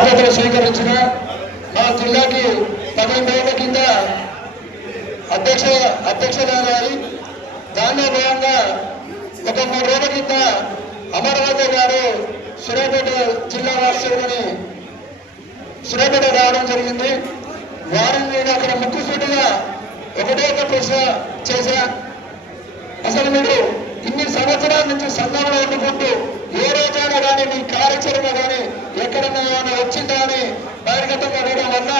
బాధ్యతలు స్వీకరించిన మా జిల్లాకి 15 రోజుల కింద అధ్యక్షురాలి. దానిలో భాగంగా ఒక 3 రోజుల కింద అమరావతి గారు సూర్యాపేట జిల్లా వాస్తవులని సూర్యాపేట రావడం జరిగింది. వారిని నేను అక్కడ ముక్కుసూటిగా ఒకటే ఒక ప్రశ్న చేశా. అసలు మీరు ఇన్ని సంవత్సరాల నుంచి సంఘంలో వండుకుంటూ ఏ రోజైనా కానీ మీ కార్యాచరణ కానీ ఎక్కడన్నా ఏమైనా వచ్చిందా అని బహిర్గతంగా అడగడం వల్ల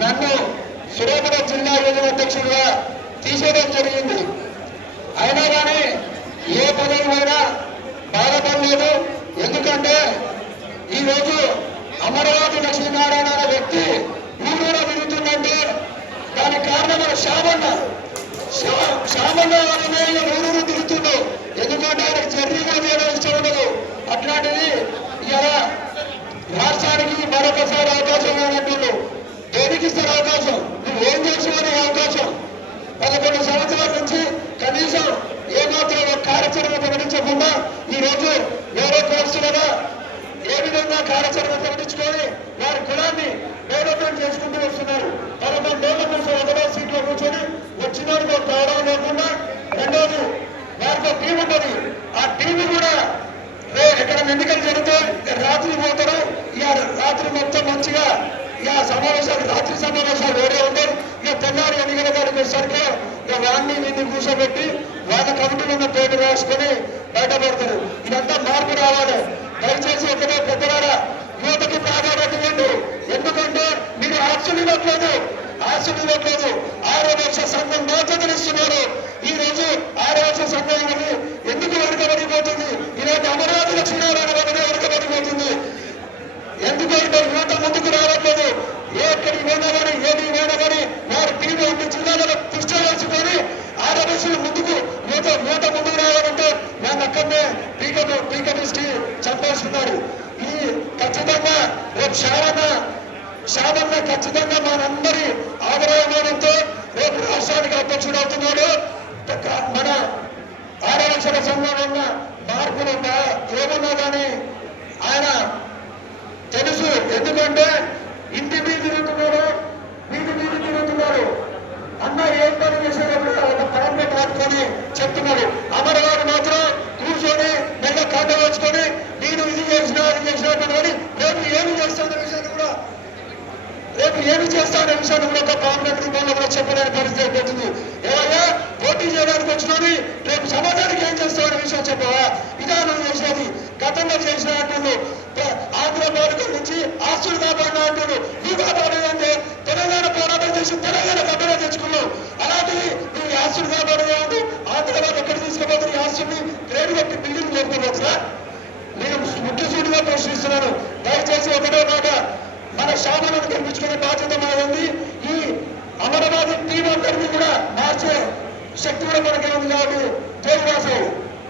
నన్ను సూర్యాపేట జిల్లా యువ అధ్యక్షుడిగా తీసేయడం జరిగింది. అయినా కానీ ఏ పదవిమైనా బాధపడలేదు. ఎందుకంటే ఈరోజు అమరావతి లక్ష్మీనారాయణ అనే వ్యక్తి ఊరూరా తిరుగుతుందంటే దానికి కారణం మన శ్యామన్న ఊరూరు తిరుగుతుండు. ఎందుకంటే ఆయనకు జర్నీ కూడా చేయడం ఇష్టం ఉండదు. అట్లాంటిది ఇలా రాష్ట్రానికి మరొకసారి అవకాశం లేనట్టు దేనికి ఇస్తారు అవకాశం? నువ్వు ఏం చేసావనే అవకాశం. 11 సంవత్సరాల నుంచి కనీసం ఏమాత్రం కార్యాచరణ ప్రకటించకుండా ఈరోజు వేరే కోర్సులుగా ఏ విధంగా కార్యాచరణ ప్రకటించుకొని వారి కులాన్ని డెవలప్మెంట్ చేసుకుంటూ వస్తున్నారు. 11 ఏళ్ల కోసం ఒకటో సీట్లో కూర్చొని వచ్చిన వారికి కావడం లేకుండా రెండోది వారికి టీం ఉంటుంది. ఆ టీం కూడా ఎక్కడ ఎన్నికలు జరిగితే రాత్రి పోతారు. ఇక రాత్రి మొత్తం మంచిగా ఇక సమావేశాలు రాత్రి సమావేశాలు వేరే ఉంటారు. ఇక తెల్లారి ఎన్నికల గారికి వచ్చేసరికి ఇక వాడిని వీడిని కూర్చోబెట్టి వాళ్ళ కమిటీలో ఉన్న పేరు రాసుకొని బయటపడతారు. ఇదంతా మార్పు రావాలి. దయచేసి ఒకటే పెద్దవారా యువతకి ప్రాధాన్యత ఇవ్వండి. ఎందుకంటే మీరు ఆస్తులు ఇవ్వట్లేదు. 6 లక్షల సంఘం బాధ్యతలు ఇస్తున్నారు. ఈ రోజు 6 లక్షల సంఘం ఎందుకు వెనుకబడిపోతుంది? ఇలాంటి అమరావతి లక్ష్మీనారాయణ వల్లనే వెనుకబడిపోతుంది. ఎందుకంటే యువత ముందుకు రావట్లేదు. ఎక్కడికి పోయినా కానీ ఏది పోయినా కానీ వారి టీవీ అన్ని జిల్లాలలో దృష్టి వేసుకొని 6 లక్షలు ముందుకు యువత ముందుకు రావాలంటే వాళ్ళు అక్కడనే పీకటిస్టి చంపేస్తున్నారు. ఇది ఖచ్చితంగా రేపు శ్యామన్న ఖచ్చితంగా మనందరి ఆదరాభిమానంతో రేపు రాష్ట్రానికి అధ్యక్షుడు అవుతున్నాడు. మన 6 లక్షల సంఘం ఉన్న మార్పులు ఏమన్నా కానీ ఆయన తెలుసు. ఎందుకంటే ఇంటి మీద తిరుగుతున్నారు, వీధి తిరుగుతున్నారు. అన్న ఏం పని చేసేటప్పుడు ఒక పాంప్లెట్ ఆడుకొని చెప్తున్నాడు. అమరవారు మాత్రం కూర్చొని మెల్ల కాట వేసుకొని నేను ఇది చేసినా అది చేసినట్టు కానీ రేపు ఏమి చేస్తాననే విషయాన్ని కూడా ఒక పాంప్లెట్ రూపంలో కూడా చెప్పలేని పరిస్థితి అయిపోతుంది. ఏవయ్యా పోటీ చేయడానికి వచ్చినది రేపు సమాజానికి ఏం చేస్తామనే విషయం చెప్పవా? ఇదా నువ్వు చేసినది. గతంలో చేసిన అంటున్నాడు. ఆంధ్ర బాలికల నుంచి ఆస్తులు కాపాడిన అంటున్నాడు. నువ్వు కాపాడేదంటే తెలంగాణ పోరాటం చేసి తెలంగాణ కట్టడా తెచ్చుకున్నావు. అలాంటివి నువ్వు ఆస్తులు కాపాడేదంటే ఆంధ్ర వాళ్ళు ఎక్కడ తీసుకుపోతుంది? ఈ ఆస్తుల్ని ట్రేడ్ పెట్టి బిల్డింగ్ లేకపోతుందా? నేను ముఖ్యసూటిగా ప్రశ్నిస్తున్నాను. దయచేసి ఒకటే మాట, మన శ్యామలను కల్పించుకునే బాధ్యత మనది. ఈ అమరావతి టీం అందరినీ కూడా మార్చే శక్తి కూడా మనకి ఉంది. కాబట్టి జై వాసవి.